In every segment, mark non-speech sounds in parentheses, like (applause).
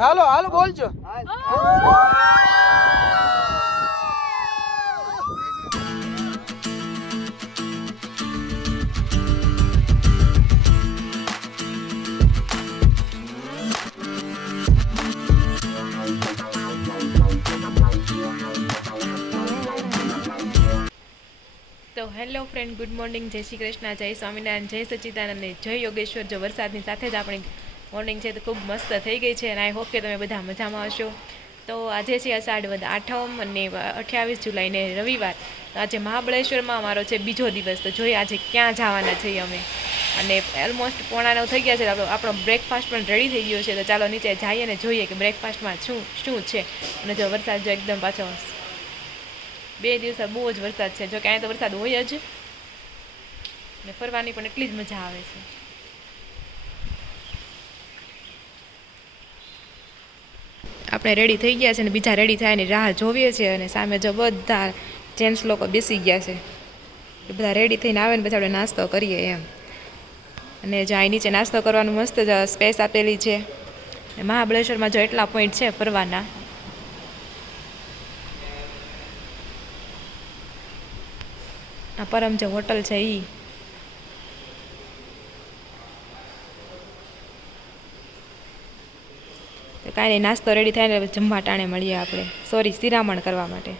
હાલો હાલો, બોલજો. તો hello friend, good morning. જય શ્રી કૃષ્ણ, જય સ્વામિનારાયણ, જય સચ્ચિદાનંદ જય યોગેશ્વર. જો વરસાદની સાથે જ આપણી મોર્નિંગ છે તો ખૂબ મસ્ત થઈ ગઈ છે અને આઈ હોપ કે તમે બધા મજામાં હશો. તો આજે છે અષાઢ વદ આઠમ અને અઠ્યાવીસ જુલાઈને રવિવાર. તો આજે મહાબળેશ્વરમાં અમારો છે બીજો દિવસ. તો જોઈએ આજે ક્યાં જવાના છીએ અમે. અને ઓલમોસ્ટ પોણા નવ થઈ ગયા છે. આપણો આપણો બ્રેકફાસ્ટ પણ રેડી થઈ ગયો છે. તો ચાલો નીચે જઈએ અને જોઈએ કે બ્રેકફાસ્ટમાં શું શું છે. અને જો વરસાદ જો એકદમ પાછો બે દિવસ બહુ જ વરસાદ છે. જો ક્યાંય તો વરસાદ હોય જ. ને ફરવાની પણ એટલી જ મજા આવે છે. આપણે રેડી થઈ ગયા છે અને બીજા રેડી થયાની રાહ જોવીએ છીએ અને સામે જો બધા જેન્ટ્સ લોકો બેસી ગયા છે, એ બધા રેડી થઈને આવે ને પછી આપણે નાસ્તો કરીએ એમ. અને જો અહીં નીચે નાસ્તો કરવાનું મસ્ત જ સ્પેસ આપેલી છે. મહાબળેશ્વરમાં જો એટલા પોઈન્ટ છે ફરવાના. આ પરમ જે હોટલ છે ઈ. તો કાંઈ નહીં નાસ્તો રેડી થાય ને જમવા ટાણે મળીએ આપણે. સોરી શિરામણ કરવા માટે.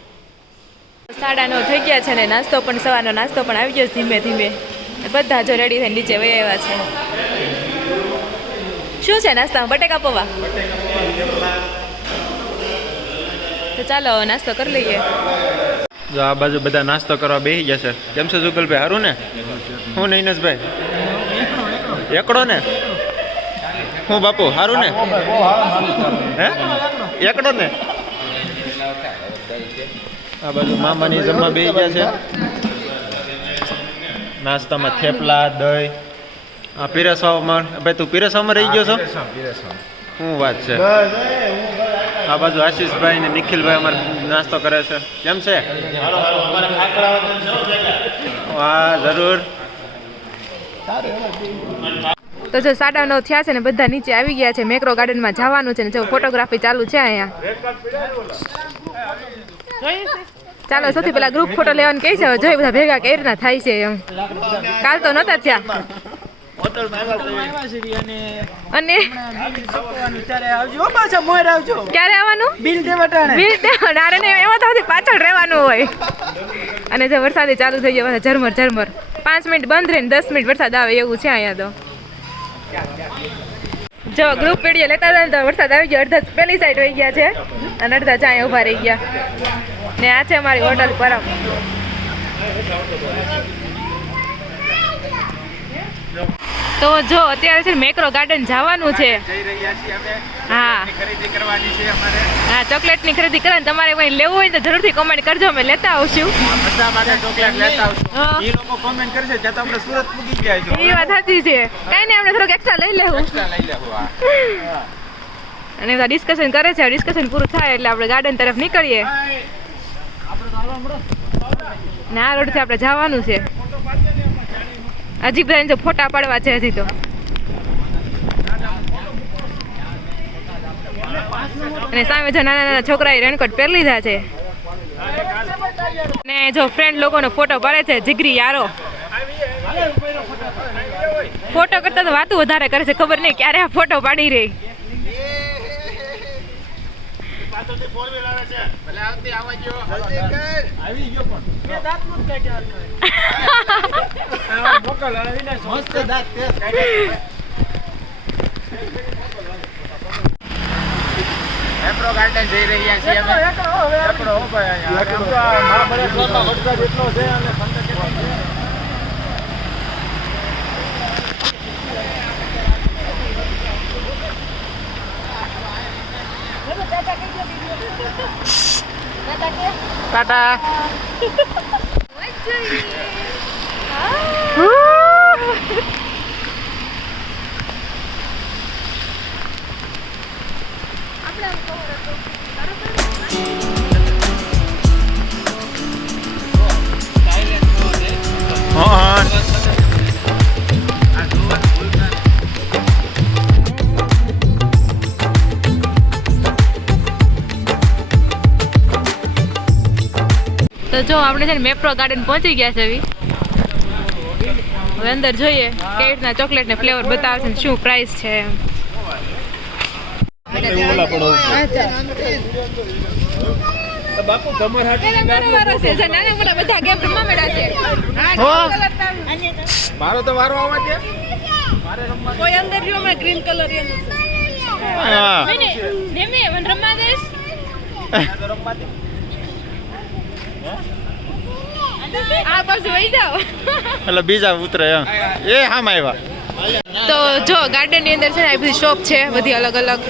સાડા નવ થઈ ગયા છે ને નાસ્તો પણ સવારનો નાસ્તો પણ આવી ગયો છે ધીમે ધીમે. બધા જો રેડી થઈને નીચે વહી આવ્યા છે. શું છે નાસ્તામાં? બટેકા પૌવા? તો ચાલો નાસ્તો કરી લઈએ. જો આ બાજુ બધા નાસ્તો કરવા બેસી ગયા છે. કેમ છે જુગલભાઈ? સારું ને? હું નૈનસભાઈ? એકડો ને? હું બાપુ સારું ને? હે? એકડો ને? આ બાજુ મામાની જમવા બે ગયા છે. નાસ્તામાં થેપલા દહીં. આ પીરસવામાં ભાઈ તું પીરસવામાં રહી ગયો છો? શું વાત છે? આ બાજુ આશીષભાઈ ને નિખિલભાઈ અમારે નાસ્તો કરે છે. કેમ છે? હા જરૂર. તો જો સાડા નવ થયા છે ને બધા નીચે આવી ગયા છે. મેક્રો ગાર્ડનમાં જવાનું છે ને જો ફોટોગ્રાફી ચાલુ છે અહીંયા. ચાલો, સૌથી પેલા ગ્રુપ ફોટો લેવાનું કહે છે. જોઈ બધા ભેગા કઈ રીતના થાય છે એમ. કાલ તો નતા થયા. અને ક્યારે આવવાનું? નારે તો પાછળ રહેવાનું હોય. અને જો વરસાદ ચાલુ થઈ ગયો ઝરમર ઝરમર. પાંચ મિનિટ બંધ રહીને દસ મિનિટ વરસાદ આવે એવું છે અહીંયા તો. જો ગ્રુપ વીડિયો લેતા હતા તો વરસાદ આવી ગયો. અડધા પેલી સાઈડ વહી ગયા છે અને અડધા ચાય ઊભા રહી ગયા. ને આ છે અમારી હોટલ પરમ. તો જો અત્યારે છે ને મેક્રો ગાર્ડન જવાનું છે. હા. હા ચોકલેટની હા ચોકલેટની ખરીદી કરવાની તમારે કઈ લેવું હોય તો જરૂરથી કમેન્ટ કરજો અમે લેતા આવશું. ચોકલેટ લેતા એ વાત સાચી છે. કઈ નહીં આપણે થોડુંક એક્સ્ટ્રા લઈ લેવું. અને બધા ડિસ્કશન કરે છે ડિસ્કશન પૂરું થાય એટલે આપણે ગાર્ડન તરફ નીકળીએ. ના આ રોડથી આપણે જવાનું છે. બધા જો ફોટા પાડવા છે હજી તો. અને સામે જો નાના નાના છોકરાએ રેનકોટ પહેરી લીધા છે. ને જો ફ્રેન્ડ લોકોનો ફોટો પાડે છે, જીગરી યારો. ફોટો કરતા તો વાતું વધારે કરે છે, ખબર નહીં ક્યારે આ ફોટો પાડી રહી. એપ્રો ગાર્ડન જઈ રહ્યા છીએ અમે. એપ્રો હો ભાઈ અહીંયા. આમ તો આ મહાબળેશ્વરમાં વરસાદ એટલો છે અને ઠંડક એટલી છે. ટાટા હા (laughs) આપણે છે ને મેપ્રો ગાર્ડન પહોંચી ગયા છે એવી હવે અંદર જોઈએ કેવી રીતના ચોકલેટ ને ફ્લેવર બતાવે છે ને શું પ્રાઇસ છે બાપુ કમર હાટી નાના મોટા બધા ગેમ રમવા મળ્યા છે. મારો તો વારો આવવા દે કોઈ અંદર જો મેં ગ્રીન કલર હા. મને રમવા દઈશ. આ બસ વહી જાઓ. એટલે બીજા ઉતરે એમ. એ હામ આવ્યા તો જો ગાર્ડનની અંદર છે ને આ બધી શોપ છે બધી અલગ અલગ.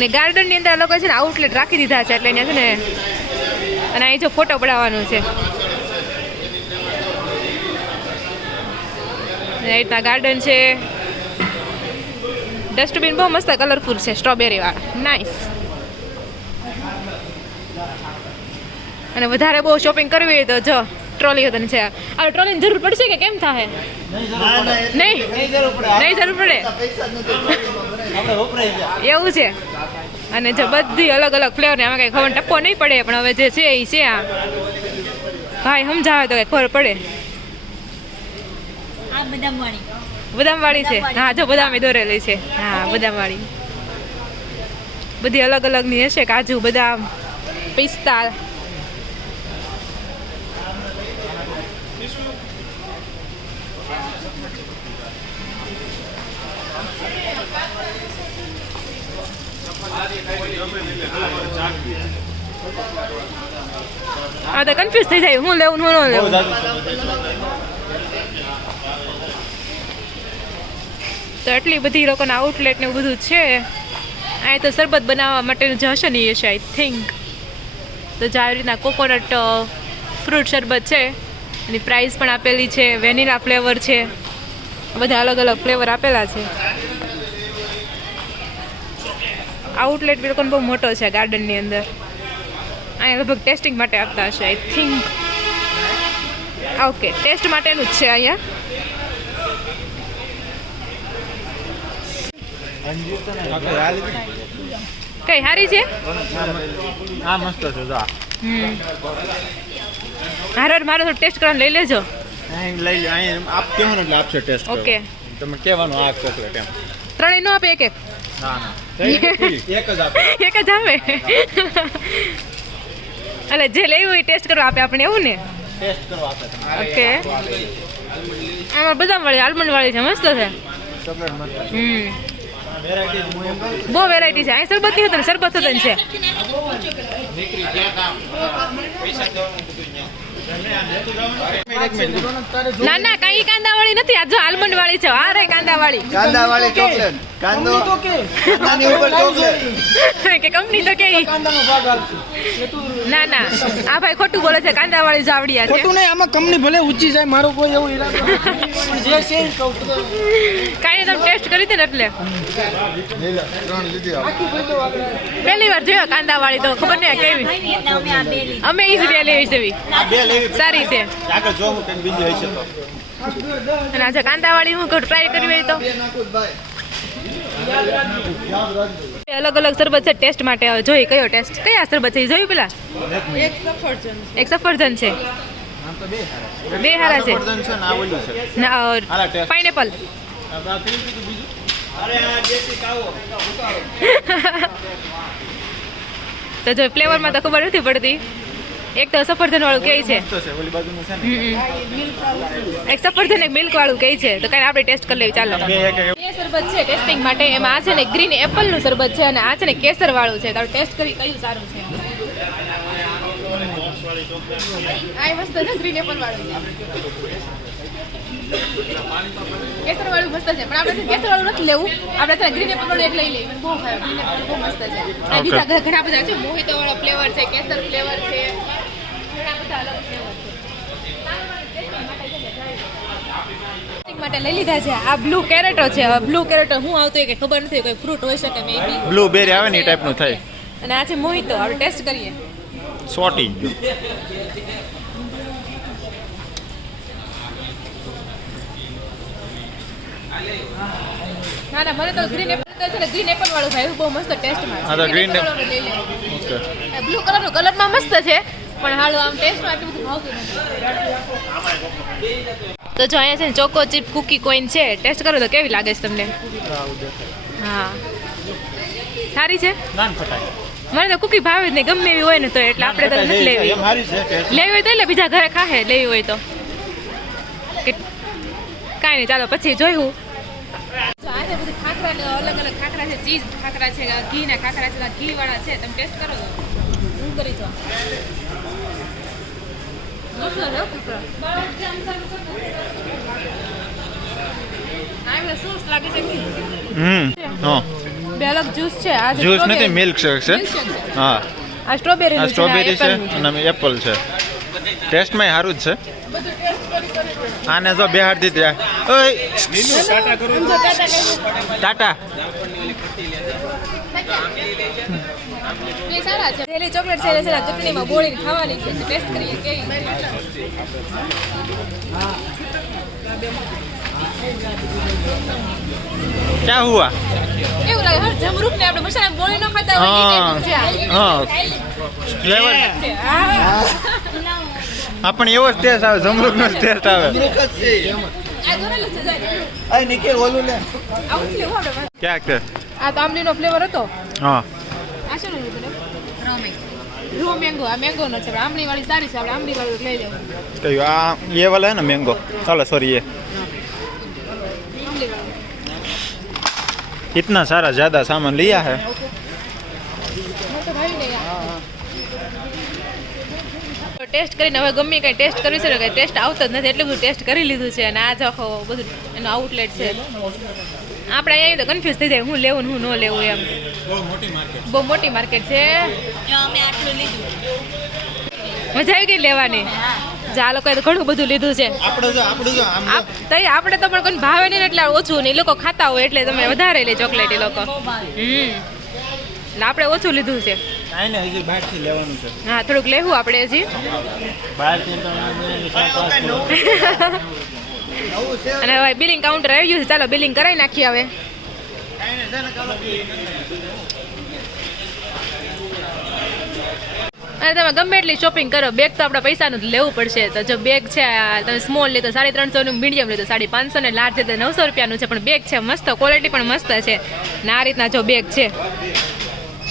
ને ગાર્ડનની અંદર અલગ લોકો છે ને આઉટલેટ રાખી દીધા છે એટલે અહીંયા છે ને અને અહીં જો ફોટો પડાવવાનો છે. રીતના ગાર્ડન છે. ડસ્ટબિન બહુ મસ્ત કલરફુલ છે સ્ટ્રોબેરી વાળા. નાઈસ અને વધારે બહુ શોપિંગ કરવી હોય તો જો ટ્રોલી તને છે. આ ટ્રોલીની જરૂર પડશે કે કેમ થાય નહીં. નહીં જરૂર પડે. એવું છે. અને જો બધી અલગ અલગ ફ્લેવર ને આમાં કઈ ખબર ટપ્પો નહીં પડે પણ હવે જે છે એ છે આ. ભાઈ સમજાવે તો કઈ ખબર પડે. આ બદામ વાળી બદામ વાળી છે હા જો બદામ દોરેલી છે. હા બદામ વાળી બધી અલગ અલગની હશે કાજુ બદામ પિસ્તા આ તો કન્ફ્યુઝ થઈ જાય. હું લેવું હું ન લેવું? તો એટલી બધી લોકોના આઉટલેટ ને એવું બધું છે. અહીં તો શરબત બનાવવા માટેનું જે હશે ને એ છે આઈ થિંક તો જે આવી રીતના કોકોનટ ફ્રૂટ શરબત છે. એની પ્રાઇસ પણ આપેલી છે. વેનીલા ફ્લેવર છે. બધા અલગ અલગ ફ્લેવર આપેલા છે. આઉટલેટ બિલકુલ બહુ મોટો છે ગાર્ડનની અંદર. અહીંયા લગભગ ટેસ્ટિંગ માટે આપતા હશે આઈ થિંક ઓકે ટેસ્ટ માટેનું જ છે અહીંયા. કઈ હારી છે? આ મસ્ત છે જો આ. મારો હાર હાર મારે થોડું ટેસ્ટ કરવાનું લઈ લેજો. લઈ લે અહીં આપ કહેવાનું એટલે આપશે ટેસ્ટ ઓકે. તમે કહેવાનું આ ચોકલેટ એમ. ત્રણેય નો આપે એક એક. ના ના. (laughs) એક જ આપે. એક જ આવે એટલે જે લેવું હોય ટેસ્ટ કરવા આપે આપણે એવું ને? ટેસ્ટ કરો આપે ઓકે. આમાં બદામ વાળી આલમંડ વાળી છે. મસ્ત છે. હમ. બહુ વેરાયટી છે. અહીં શરબત નહીં હતું શરબત હતું છે. ના ના કઈ કાંદા વાળી નથી. આ જો આલમંડ વાળી છે. આ રે કાંદા વાળી કાંદા. વાળી ચોકલેટ કાંદો કાંદાની ઉપર ચોકલેટ. (laughs) કે કંપની તો કે ઈ. ના ના. આ ભાઈ ખોટું બોલે છે. કાંદા વાળી જાવડિયા છે. ખોટું નહીં આમાં કંપની ભલે ઊંચી જાય મારો કોઈ એવું ઈરાદો પણ જે છે એ કહું કાઈ તમે ટેસ્ટ કરી દે ને એટલે. લીધી આપણે. પહેલી વાર જોયો કાંદા વાળી તો ખબર નહીં કેવી. અમે ઈ જ બે લેવી લેવી સારી છે. જોવું અને આજે કાંદા વાળી હું ટ્રાય કરવી હોય તો. અલગ અલગ શરબત છે ટેસ્ટ માટે જોઈ કયો ટેસ્ટ. કયા શરબત છે જોયું પેલા? એક સફરજન એક સફરજન છે. બે હારા છે. પાઇનેપલ (laughs) તો જો ફ્લેવરમાં તો ખબર નથી પડતી. એક તો સફરજન વાળું કહે છે. મસ્ત છે ઓલી બાજુનું છે ને. હમ. એક સફરજન એક મિલ્ક વાળું કહે છે. તો કાંઈ આપણે ટેસ્ટ કરી લઈએ ચાલો. એક શરબત છે ટેસ્ટિંગ માટે. એમાં આ છે ને ગ્રીન એપલનું શરબત છે અને આ છે ને કેસર વાળું છે. તો ટેસ્ટ કરી કયું સારું છે? આ વસ્તુ છે ગ્રીન એપલ વાળું છે. કેસર વાળું મસ્ત છે. પણ આપણે કેસર વાળું નથી લેવું. આપણે અત્યારે ગ્રીન એપલ વાળું એક લઈ લઈએ. બહુ ગ્રીન એપલ બહુ મસ્ત છે. અને બીજા ઘણા બધા છે. મોહિતો વાળો ફ્લેવર છે કેસર ફ્લેવર છે. ઘણા બધા અલગ ફ્લેવર છે. માટે લઈ લીધા છે. આ બ્લુ કેરેટો છે. હવે બ્લુ કેરેટો હું આવતો હોય કે ખબર નથી કોઈ ફ્રૂટ હોઈ શકે મે બ્લુ બેરી આવે ને એ ટાઈપનું થાય. અને આ છે મોહિતો. આપણે ટેસ્ટ કરીએ. સોટી ના ના મને તો ગ્રીન એપલ છે ને ગ્રીન એપલ વાળું ભાઈ બહુ મસ્ત ટેસ્ટમાં હા, તો green apple. લઈ લે. ઓકે. બ્લુ કલરનો કલરમાં મસ્ત છે પણ હાલો આમ ટેસ્ટમાં આટલું બધું ભાવતું નથી. તો જો અહીંયા છે ને ચોકો ચીપ કુકી કોઈન છે. ટેસ્ટ કરો તો કેવી લાગે છે તમને? હા સારી છે? મને તો કુકી ભાવે જ નહીં ગમે એવી હોય ને તો એટલે આપણે તો નથી લેવી. લેવી હોય તો એટલે બીજા ઘરે ખાહે લેવી હોય તો. કાંઈ નહીં ચાલો પછી જોયું આજે બધી ખાખરા અલગ અલગ ખાખરા છે ચીઝ ખાખરા છે ઘીના ખાખરા છે ઘી વાળા છે તમે ટેસ્ટ કરો હું કરી જ્યુસ છે આ જ્યુસ નથી મિલ્ક શેક છે. હા. આ સ્ટ્રોબેરી સ્ટ્રોબેરી છે. અને એપલ છે. ટેસ્ટમાં સારું જ છે. આને જો બેહાડ દીધી ટાટા ચોકલેટ છે છે ચટણીમાં બોળીને ખાવાની છે ટેસ્ટ કરીએ કેવી ક્યાં હુઆ? કેવું લાગે? હર જમરૂખ ને આપણે મસાલા બોળી ન ખાતા હોય એ હા છે. હા. ફ્લેવર. હા. આપણને એવો જ ટેસ્ટ આવે જમરૂક નો ટેસ્ટ આવે નિખિલ ઓલું લે. ક્યાંક છે? આ તામલી નો ફ્લેવર હતો. હા. મેંગો આ મેંગો નો છે. સારી છે. આપણે આ એ હે ને મેંગો ચાલો સોરી એ. ઇતના સારા જ્યાદા સામાન લીયા હે. ટેસ્ટ કરીને હવે ગમે કંઈ ટેસ્ટ કરવી છે ને કંઈ ટેસ્ટ આવતો જ નથી. એટલું બધું ટેસ્ટ કરી લીધું છે અને આ જ આખો બધું એનો આઉટલેટ છે. આપણે અહીંયા તો કન્ફ્યુઝ થઈ જાય હું લેવું હું ન લેવું એમ. બહુ મોટી માર્કેટ છે. અમે આટલું લીધું. મજા આવી ગઈ લેવાની. જે આ લોકોએ તો ઘણું બધું લીધું છે. આપણે તો પણ કોઈ ભાવે નહીં એટલે ઓછું નહીં લોકો ખાતા હોય એટલે તમે વધારે લે ચોકલેટ એ લોકો. હમ. એટલે આપણે ઓછું લીધું છે. આઈને હજી બહારથી લેવાનું છે. હા થોડુંક લેવું આપણે હજી. બહારથી તો અને હવે બિલિંગ કાઉન્ટર આવી ગયું છે. ચાલો બિલિંગ કરાવી નાખીએ હવે. અને તમે ગમે એટલી શોપિંગ કરો બેગ તો આપણા પૈસાનું જ લેવું પડશે. તો જો બેગ છે તમે સ્મોલ લે તો સાડી ત્રણસોનું મીડિયમ લે તો સાડી પાંચસો ને લાર્જ લે તો નવસો રૂપિયાનું છે. પણ બેગ છે મસ્ત ક્વોલિટી પણ મસ્ત છે. ને આ રીતના જો બેગ છે.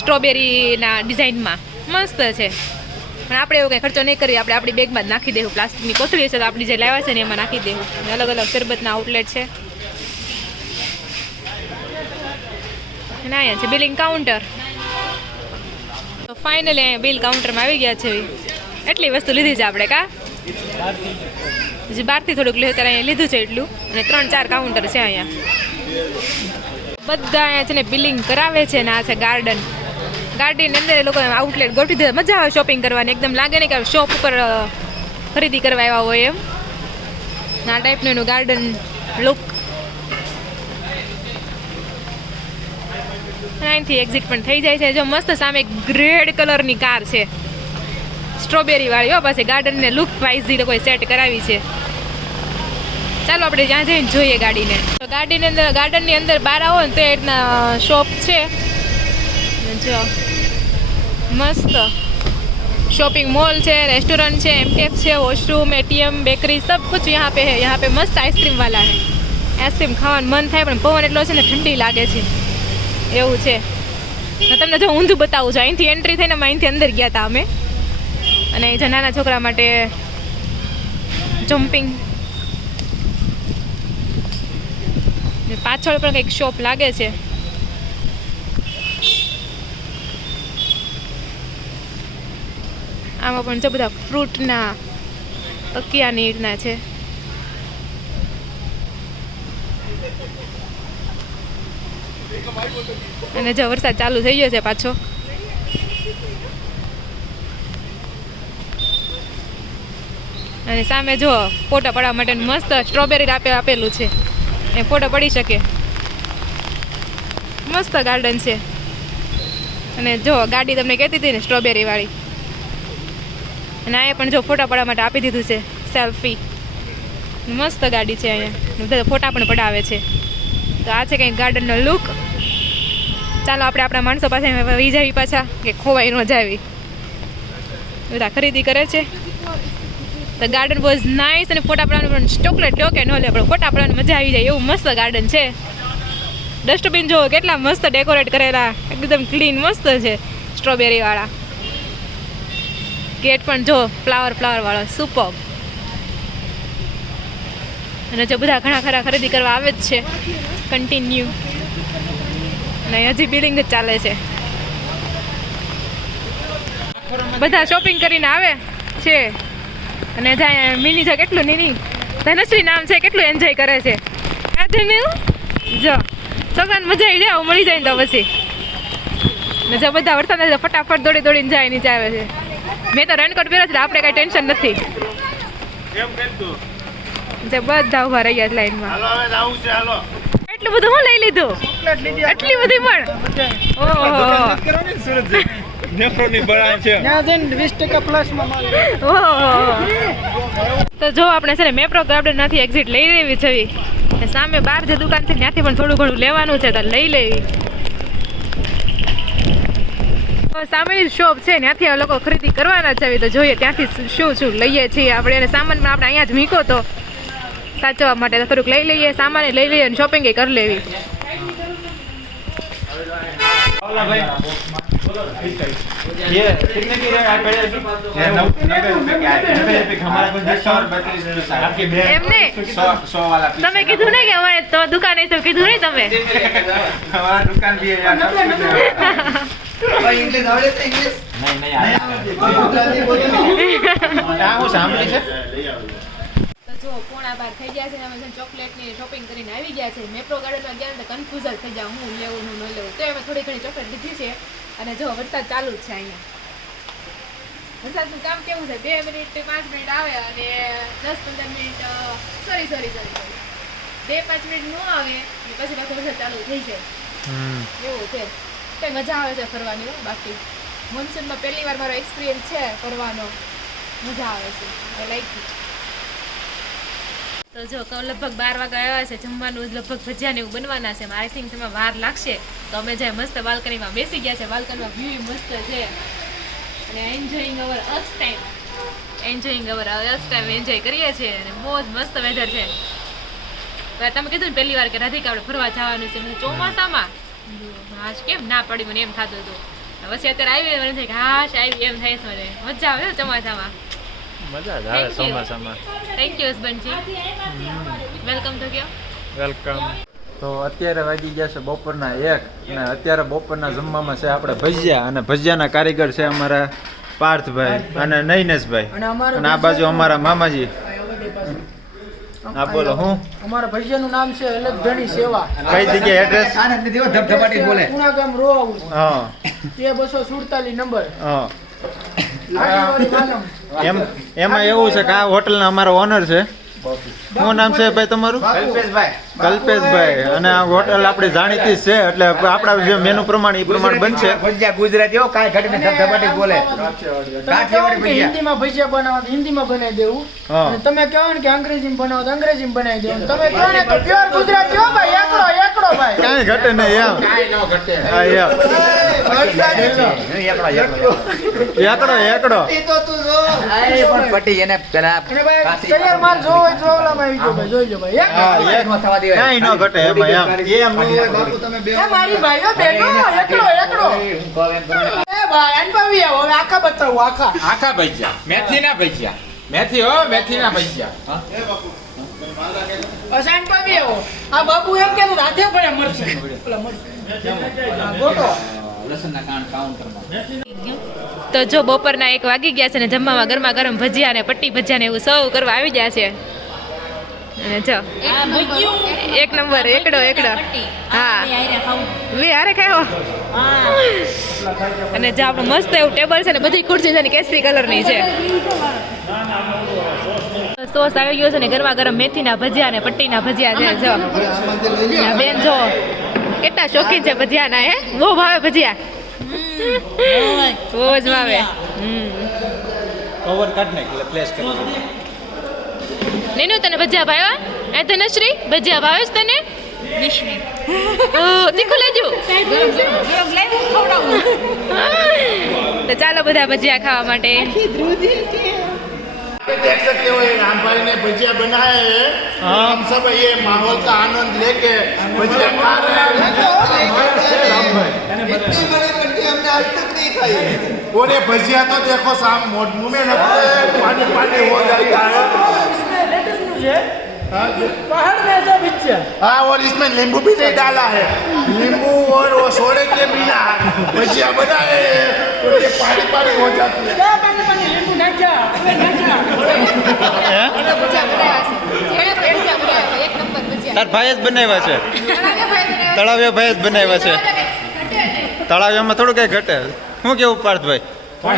સ્ટ્રોબેરીના ડિઝાઇનમાં. મસ્ત છે. પણ આપણે એવું કંઈ ખર્ચો નહીં કરીએ, આપણે આપણી બેગમાં જ નાખી દેવું. પ્લાસ્ટિકની કોથળી છે તો આપણી જે લાવ્યા છે ને એમાં નાખી દેવું. અલગ અલગ શરબતના આઉટલેટ છે. અને અહીંયા છે બિલિંગ કાઉન્ટર તો ફાઇનલી અહીંયા બિલ કાઉન્ટરમાં આવી ગયા છે. એટલી વસ્તુ લીધી છે આપણે કા? હજી બહારથી થોડુંક લે ત્યારે અહીંયા લીધું છે એટલું. અને ત્રણ ચાર કાઉન્ટર છે અહીંયા. બધા અહીંયા છે ને બિલિંગ કરાવે છે ને આ છે ગાર્ડન ગાર્ડન અંદર એ લોકો આઉટલેટ ગોઠવી દીધા. મજા આવે શોપિંગ કરવાની. એકદમ લાગે ને કે શોપ ઉપર ખરીદી કરવા આવ્યા હોય એમ. આ ટાઈપનું એનું ગાર્ડન લુક અહીંથી એક્ઝિટ પણ થઈ જાય છે. જો મસ્ત સામે ગ્રેડ કલરની કાર છે. સ્ટ્રોબેરી વાળી, હો પાસે ગાર્ડનને લુક વાઇઝ લોકોએ સેટ કરાવી છે. ચાલો આપણે જ્યાં જઈને જોઈએ ગાડીને. તો ગાડીની અંદર ગાર્ડનની અંદર બહાર આવો ને તો એ રીતના શોપ છે. જો. મસ્ત शॉपिंग मॉल છે रेस्टोरेंट છે एमकेफ છે वॉशरूम एटीएम बेकरी सब कुछ यहाँ पे है यहाँ पे मस्त आइसक्रीम वाला है આઈસ્ક્રીમ ખાવાનું મન થાય પણ પવન એટલો છે ને ઠંડી લાગે છે એવું છે તો તમને જો ઊંધું બતાવું છું અહીંથી એન્ટ્રી થઈને અમે અહીંથી અંદર ગયા હતા અમે અને જે નાના છોકરા માટે જમ્પિંગ પાછળ પણ કંઈક શોપ લાગે છે આમાં પણ જો બધા ફ્રૂટના તકિયાની રીતના છે. અને જો વરસાદ ચાલુ થઈ ગયો છે પાછો. અને સામે જો ફોટા પડવા માટે મસ્ત સ્ટ્રોબેરી આપે આપેલું છે. એ ફોટો પડી શકે. મસ્ત ગાર્ડન છે. અને જો ગાડી તમને કહેતી હતી ને સ્ટ્રોબેરી વાળી. અને અહીંયા પણ જો ફોટા પડવા માટે આપી દીધું છે. સેલ્ફી મસ્ત ગાડી છે અહીંયા. બધા ફોટા પણ પડાવે છે. તો આ છે કંઈક ગાર્ડનનો લુક ચાલો આપણે આપણા માણસો પાસે હવે જાવી પાછા, કે ખોવાઈ ન જાવી. બધા ખરીદી કરે છે. તો ગાર્ડન બહુ નાઇસ અને ફોટા પડવાનું પણ ચોકલેટ લો ન લે, પણ ફોટા પડવાની મજા આવી જાય. એવું મસ્ત ગાર્ડન છે. ડસ્ટબિન જો કેટલા મસ્ત ડેકોરેટ કરેલા. એકદમ ક્લીન મસ્ત છે. સ્ટ્રોબેરી વાળા. ગેટ પણ જો ફ્લાવર ફ્લાવર વાળો સુપર અને જો બધા ઘણા ખરા ખરીદી કરવા આવે જ છે. કન્ટિન્યુ અને હજી બિલિંગ જ ચાલે છે. બધા શોપિંગ કરીને આવે છે. અને જ્યાં મિની છે, કેટલું નીની ધનશ્રી નામ છે, કેટલું એન્જોય કરે છે. જો છોકરાને મજા આવી જાય મળી જાય ને તો પછી. ને જો બધા વરસાદ ફટાફટ દોડી દોડીને જાય નીચે આવે છે. મેં તો રેનકોટ પહેર્યો છે આપણે કઈ ટેન્શન નથી. જે બધા ઊભા રહ્યા છે લાઈનમાં એટલું બધું હું લઈ લીધું? એટલી બધી પણ. તો જો આપણે છે ને મેપ્રો ગાર્ડનમાંથી એક્ઝિટ લઈ લેવી છે સામે બાર જે દુકાન છે ત્યાંથી પણ થોડું ઘણું લેવાનું છે તો લઈ લેવી. તો સામેની શોપ છે ત્યાંથી આ લોકો ખરીદી કરવાના છે. તો જોઈએ ત્યાંથી શું શું લઈએ છીએ આપણે. એને સામાન પણ આપણે અહીંયા જ મીકો તો સાચવવા માટે થોડુંક લઈ લઈએ સામાન લઈ લઈએ અને શોપિંગ કરી લેવી. તમે કીધું ને કે અમારે દુકાન કીધું નહીં તમે? દુકાન (laughs) થોડી ઘણી ચોકલેટ લીધી છે અને જો વરસાદ ચાલુ જ છે અહીંયા વરસાદનું કામ કેવું છે બે મિનિટ પાંચ મિનિટ આવે અને દસ પંદર minute sorry sorry sorry sorry બે પાંચ મિનિટ નો આવે પછી પાછો વરસાદ ચાલુ થઈ જાય એવું છે કઈ મજા આવે છે ફરવાની બાકી મોન્સૂનમાં પહેલી વાર મારો એક્સપિરિયન્સ છે ફરવાનો. મજા આવે છે. આઈ લાઈક તો જો લગભગ બાર વાગે આવ્યા છે, જમવાનું લગભગ ભજીયા ને એવું બનવાના છે. આઈ થિંક તેમાં વાર લાગશે. તો અમે જે મસ્ત બાલ્કનીમાં બેસી ગયા છે. બાલ્કનીમાં વ્યૂ મસ્ત છે. અને enjoying our us time enjoying our us time enjoy કરીએ છીએ. અને બહુ જ મસ્ત વેધર છે. તો તમે કીધું ને પહેલી વાર કે રાધિકા આપણે ફરવા જવાનું છે. ચોમાસામાં? હાશ કેમ ના પડી મને એમ થતું હતું? પછી અત્યારે આવી મને થાય કે હાશ આવી એમ થાય મને. મજા આવે ચોમાસામાં? મજા આવે ચોમાસામાં. Thank you હસબન્ડજી. વેલકમ તો કયો વેલકમ તો અત્યારે વાગી ગયા છે બપોરના એક અને અત્યારે બપોરના જમવામાં છે આપણે ભજીયા અને ભજીયાના કારીગર છે અમારા પાર્થભાઈ અને નૈનેશભાઈ. અને આ બાજુ અમારા મામાજી. હા બોલો હું? અમારા ભૈયાનું નામ છે અલગ ધણી સેવા. કઈ જગ્યાએ એડ્રેસ આનંદ દેવો ધબધબાટી બોલે. પુણા ગામ રો હાઉસ. હા. તે બસો સુડતાલીસ નંબર. હા. એમ એમાં એવું છે કે આ હોટલના અમારો ઓનર છે. શું નામ છે ભાઈ તમારું? કલ્પેશભાઈ. કલ્પેશભાઈ અને આ હોટલ આપણી જાણીતી છે એટલે આપણા જે મેનુ પ્રમાણે એ પ્રમાણે બનશે. ભજીયા ગુજરાતી હો કાંઈ ઘટીને ધબધબાટી બોલે. કાઠિયાવાડી ભજીયા હિન્દીમાં ભજીયા. બનાવો હિન્દીમાં બનાવી દેવું. અને તમે કહો ને કે અંગ્રેજીમાં બનાવો તો અંગ્રેજીમાં બનાવી દેવું. તમે કહો ને તો પ્યોર ગુજરાતી હો ભાઈ એકડો એકડો ભાઈ. કાંઈ ઘટે નહીં એમ. કાંઈ ન ઘટે. હા એમ. ન બાપુ ને. એ આખા આખા ભજીયા મેથીના ભજીયા મેથી હો મેથીના ભજીયા બસ અનપાવી આવો આ બાપુ એમ કે રાતે પડે મરશે ઓલા તો જો બપોરના એક વાગી ગયા છે ને જમવામાં ગરમા ગરમ ભજીયા ને પટ્ટી ભજીયા ને એવું સૌ કરવા આવી ગયા છે. અને જો એક નંબર એકડો એકડો. હા. લે હારે ખાયો? અને જે આપણું મસ્ત એવું ટેબલ છે ને બધી ખુરશી છે ને કેસરી કલરની છે. સોસ આવી ગયો છે ને ગરમા ગરમ મેથીના ભજીયા ને પટ્ટીના ભજીયા છે જો. બેન જો. કેટલા શોખીન છે ભજીયાના હે? બહુ ભાવે ભજીયા? બહુ જ ભાવે. હમ કવર કાઢ નાખ એટલે પ્લેસ કરી નેનો તને ભજીયા ભાવ્યા એ ધનશ્રી ભજીયા ભાવે છે તને? તીખું લેજો. તો ચાલો ચાલો બધા ભજીયા ખાવા માટે. देख सकते हो राम भाई ने भजिया बनाए हैं। हम सब ये माहौल का आनंद लेके भजिया खा रहे हैं। राम भाई इतने बड़े पट्टी हमने आज तक नहीं खाई और ये भजिया तो देखो साम मुँह में लगते पानी पानी हो जाता है। इसमें लेटेस्ट न्यूज़ है हाँ पहाड़ में ऐसा बिच्चा हाँ और इसमें नींबू भी नहीं डाला है। नींबू और वो सोडे के बिना भजिया बनाए हैं तो ये पानी पानी हो जाती है क्या पानी पानी લીંબુ નાખ્યા હવે નાખ્યા તાર ભાઈ જ બનાવ્યા છે તળાવ્યા ભાઈ જ બનાવ્યા છે તળાવ્યામાં થોડું કઈ ઘટે શું કેવું પાર્થભાઈ હા,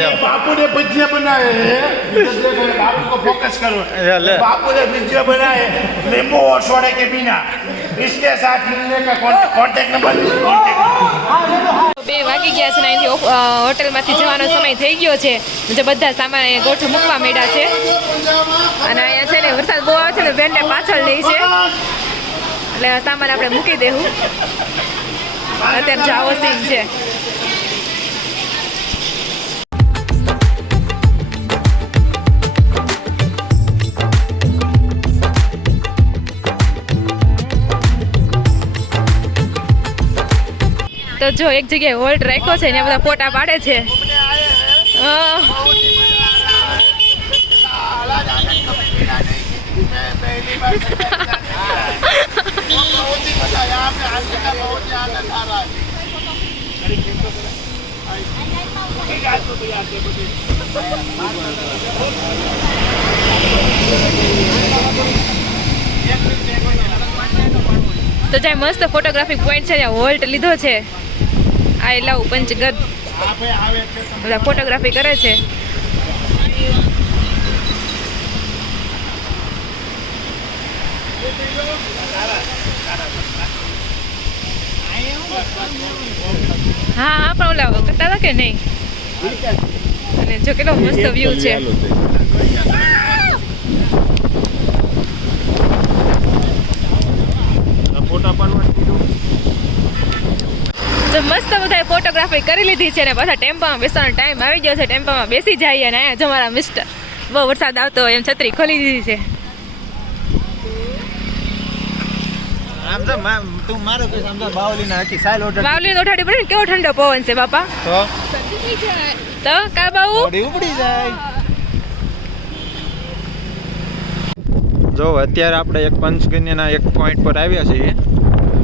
એમ. बापू ने भजिया बनाए हैं इधर देखो बापू को फोकस करो ये ले। बापू ने भजिया बनाए नींबू और सोडे के बिना इसके साथ मिलने का कांटेक्ट नंबर બે વાગી ગયા છે ને અહીંથી હોટલમાંથી જવાનો સમય થઈ ગયો છે. જે બધા સામાન અહીંયા ગોઠ મૂકવા માંડ્યા છે. અને અહીંયા છે ને વરસાદ બહુ આવે છે ને બેનને પાછળ લઈ છે. એટલે સામાન આપણે મૂકી દેવું અત્યારે જાવો સીન છે. તો જો એક જગ્યાએ હોલ્ડ રાખ્યો છે ને બધા ફોટા પાડે છે. તો જ્યાં મસ્ત ફોટોગ્રાફિક પોઈન્ટ છે, ત્યાં હોલ્ટ લીધો છે આઈ લવ પંચગત. બધા ફોટોગ્રાફી કરે છે. હા હા, પણ ઓલા કરતા હતા કે નહીં? અને જો કેટલો મસ્ત વ્યૂ છે. તો મસ્ત બધાએ ફોટોગ્રાફી કરી લીધી છે ને પાછા ટેમ્પામાં બેસવાનો ટાઈમ આવી ગયો છે. ટેમ્પામાં બેસી જઈએ અને અહીંયા જો મિસ્ટર બહુ વરસાદ આવતો હોય એમ છત્રી ખોલી દીધી છે. બાવલી ઓઠાડી પડે કેવો ઠંડો પવન છે બાપા? તો? તો કા બાઉ ઉપડી જાય. જો અત્યારે આપણે એક પંચગન્યના એક પોઈન્ટ પર આવ્યા છીએ.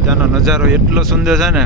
ત્યાંનો નજારો એટલો સુંદર છે ને.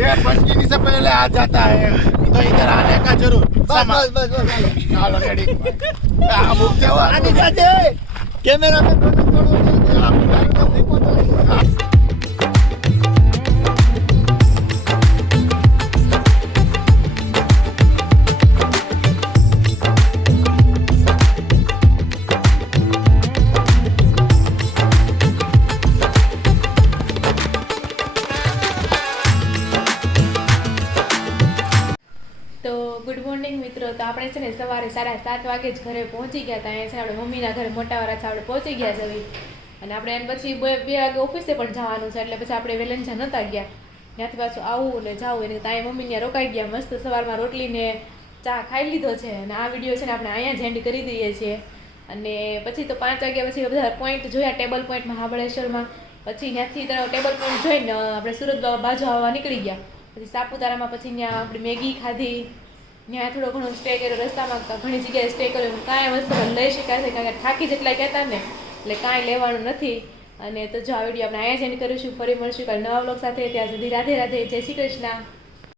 ये पंचगिनी से पहले आ जाता है तो इधर आने का जरूर बस बस बस चलो रेडी आप उठ जाओ आने जाते कैमरा में તો મોર્નિંગ મિત્રો, તો આપણે છે ને સવારે સાડા સાત વાગે જ ઘરે પહોંચી ગયા હતા અહીંયા છે, આપણે મમ્મીના ઘરે મોટાવાળા છે, આપણે પહોંચી ગયા છે. અને આપણે એને પછી બે બે વાગે ઓફિસે પણ જવાનું છે, એટલે પછી આપણે વેલેન્જા નહોતા ગયા. ત્યાંથી પાછું આવું ને જાવું. એને ત્યાં મમ્મી ત્યાં રોકાઈ ગયા, મસ્ત સવારમાં રોટલીને ચા ખાઈ લીધો છે. અને આ વીડિયો છે ને આપણે અહીંયા જ એન્ડ કરી દઈએ છીએ. અને પછી તો પાંચ વાગ્યા પછી બધા પોઈન્ટ જોયા ટેબલ પોઈન્ટ મહાબળેશ્વરમાં પછી ત્યાંથી ટેબલ પોઈન્ટ જોઈને આપણે સુરત બાજુ આવવા નીકળી ગયા. પછી સાપુતારામાં પછી ત્યાં આપણે મેગી ખાધી. ત્યાં થોડો ઘણો સ્ટે કર્યો, રસ્તામાં ઘણી જગ્યાએ સ્ટે કર્યો કાંઈ વસ્તુ લઈ શકાય છે, કારણ કે થાકી જેટલા કહેતા ને, એટલે કાંઈ લેવાનું નથી. અને તો જો આ વીડિયો આપણે અહીંયા જ કરીશું, ફરી મળશું કાલે નવા બ્લોગ સાથે. ત્યાં સુધી રાધે રાધે, જય શ્રી કૃષ્ણ.